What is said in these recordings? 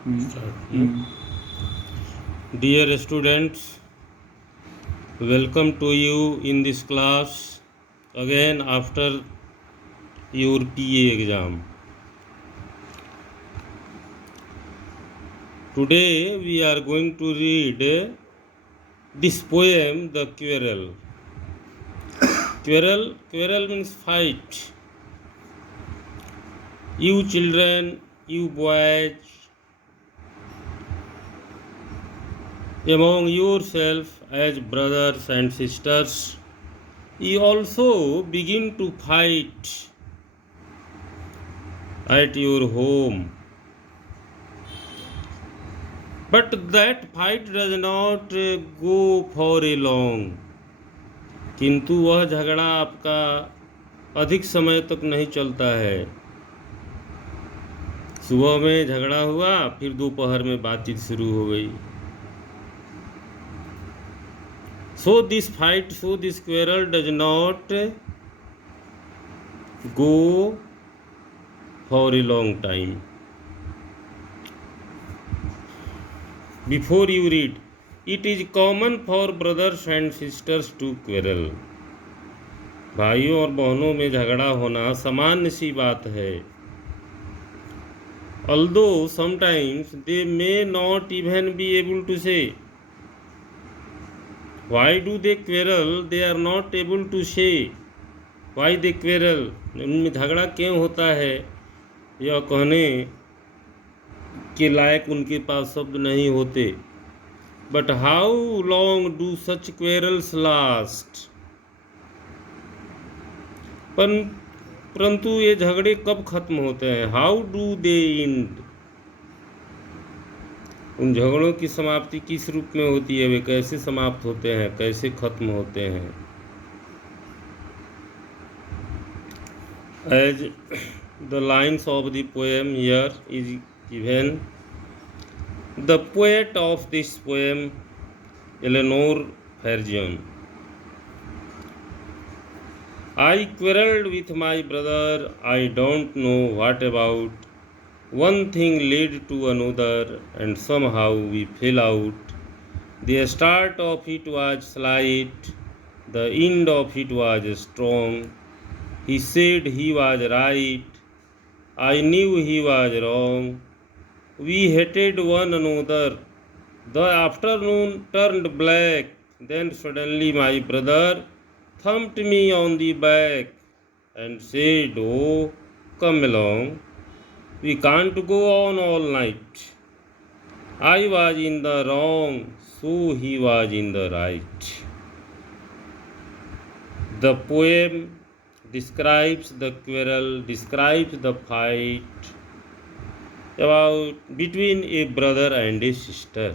Start. Dear students, welcome to you in this class again after your PA exam. Today we are going to read this poem, The Quarrel. Quarrel means fight. You children, you boys, among yourself as brothers and sisters, you also begin to fight at your home. But that fight does not go for a long. किंतु वह झगड़ा आपका अधिक समय तक नहीं चलता है। सुबह में झगड़ा हुआ, फिर दोपहर में बातचीत शुरू हो गई। So this quarrel does not go for a long time. Before you read, it is common for brothers and sisters to quarrel. भाइयों और बहनों में झगड़ा होना सामान्य सी बात है। Although sometimes they may not even be able to say why do they quarrel, they are not able to say why they quarrel. उनमें झगड़ा क्यों होता है यह कहने के लायक उनके पास शब्द नहीं होते। But how long do such quarrels last? परंतु ये झगड़े कब खत्म होते हैं? How do they end? उन झगड़ों की समाप्ति किस रूप में होती है? वे कैसे समाप्त होते हैं, कैसे खत्म होते हैं? As the lines of the poem here is given, the poet of this poem, Eleanor Ferguson. I quarreled with my brother, I don't know what about. One thing led to another, and somehow we fell out. The start of it was slight, the end of it was strong. He said he was right, I knew he was wrong. We hated one another. The afternoon turned black, then suddenly my brother thumped me on the back and said, "Oh, come along. We can't go on all night." I was in the wrong, so he was in the right. The poem describes the quarrel, describes the fight between a brother and a sister.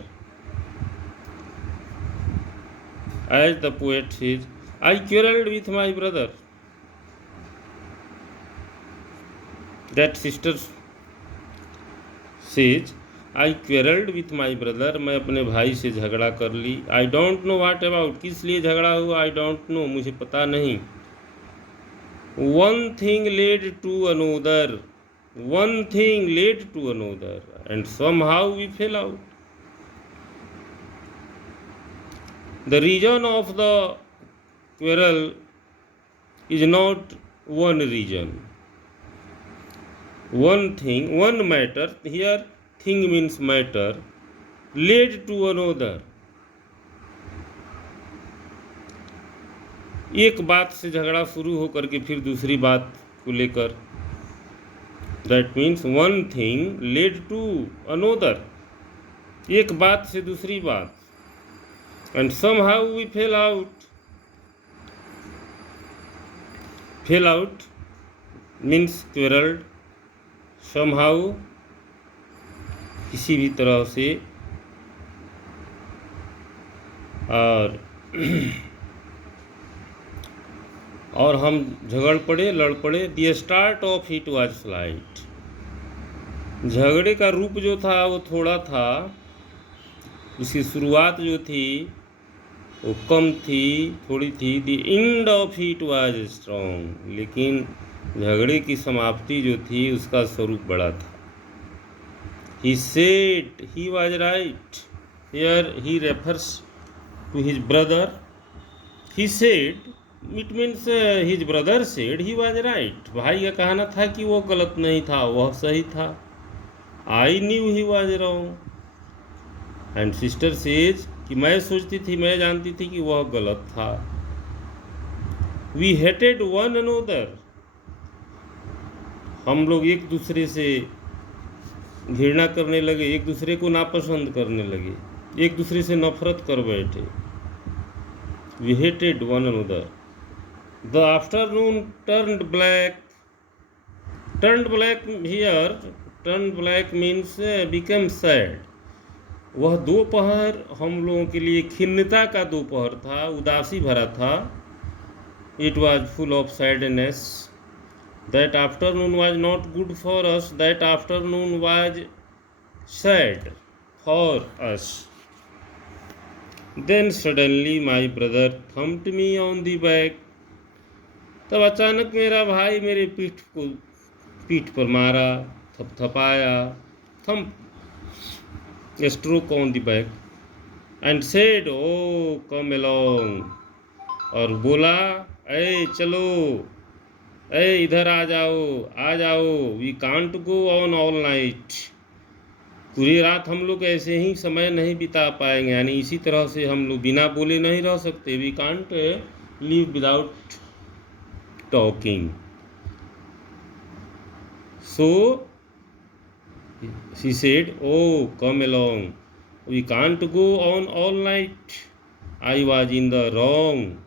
As the poet says, I quarreled with my brother. That sister says, I quarreled with my brother. मैं अपने भाई से झगड़ा कर ली. I don't know what about. किस लिए झगड़ा हुआ? I don't know. मुझे पता नहीं. One thing led to another. One thing led to another. And somehow we fell out. The reason of the quarrel is not one reason. One thing, one matter, here thing means matter, led to another. एक बात से झगड़ा शुरू होकर के फिर दूसरी बात को लेकर, that means one thing led to another. एक बात से दूसरी बात. And somehow we fell out. Fell out means quarreled. Somehow किसी भी तरह से, और हम झगड़ पड़े, लड़ पड़े. The start of it was slight. झगड़े का रूप जो था वो थोड़ा था, उसकी शुरुआत जो थी वो कम थी, थोड़ी थी. The end of it was strong. लेकिन झगड़े की समाप्ति जो थी उसका स्वरूप बड़ा था. He said he was right. Here he refers to his brother. He said, it means his brother said he was right. भाई का कहना था कि वो गलत नहीं था, वह सही था. I knew he was wrong. And sister says कि मैं सोचती थी, मैं जानती थी कि वह गलत था. We hated one another. हम लोग एक दूसरे से घृणा करने लगे, एक दूसरे को नापसंद करने लगे, एक दूसरे से नफरत कर बैठे. We hated one another. The afternoon turned black. Turned black here. Turned black means become sad. वह दोपहर हम लोगों के लिए खिन्नता का दोपहर था, उदासी भरा था. It was full of sadness. That afternoon was not good for us. That afternoon was sad for us. Then suddenly my brother thumped me on the back. तब अचानक मेरा भाई मेरे पीठ पर मारा, थपथपाया, thump, stroke on the back, and said, "Oh, come along." और बोला, ए चलो, ए इधर आ जाओ, we can't go on all night. पूरी रात हम लोग ऐसे ही समय नहीं बिता पाएंगे, यानी इसी तरह से हम लोग बिना बोले नहीं रह सकते. We can't live without talking. So she said, oh come along, we can't go on all night. I was in the wrong.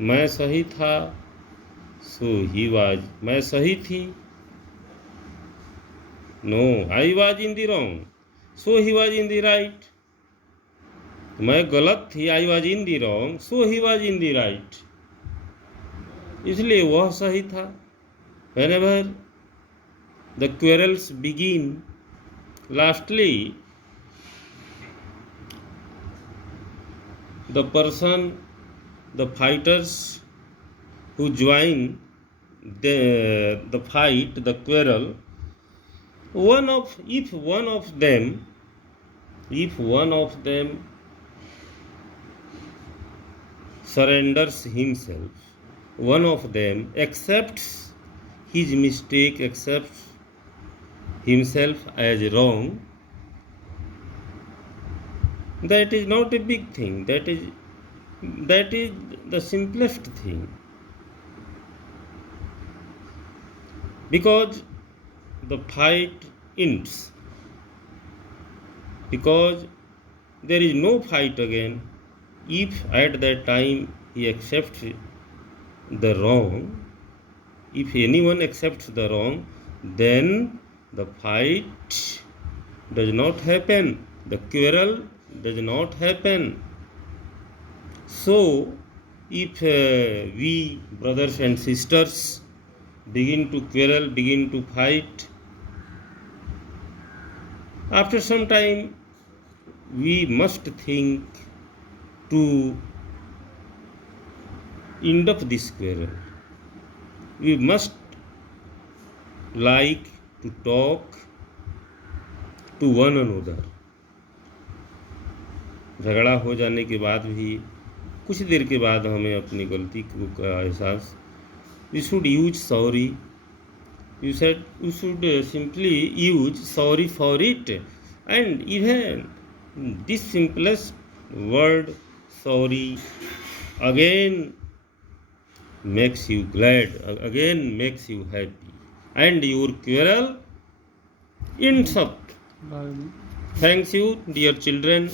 मैं सही था. सो ही वाज, मैं सही थी. No, I was in the wrong. So he was in the right. मैं गलत थी. I was in the wrong. So he was in the right. इसलिए वह सही था. Whenever the quarrels begin, lastly the person, the fighters who join the fight, the quarrel, if one of them surrenders himself, one of them accepts his mistake, accepts himself as wrong, that is not a big thing. That is the simplest thing. Because the fight ends. Because there is no fight again. If at that time he accepts the wrong, if anyone accepts the wrong, then the fight does not happen. The quarrel does not happen. So, if we brothers and sisters begin to quarrel, begin to fight, after some time we must think to end up this quarrel. We must like to talk to one another. झगड़ा हो जाने के बाद भी कुछ देर के बाद हमें अपनी गलती का एहसास, we should use sorry. You should simply use sorry for it. And even this simplest word, sorry, again makes you glad, again makes you happy, and your quarrel ends up. Thanks you, dear children.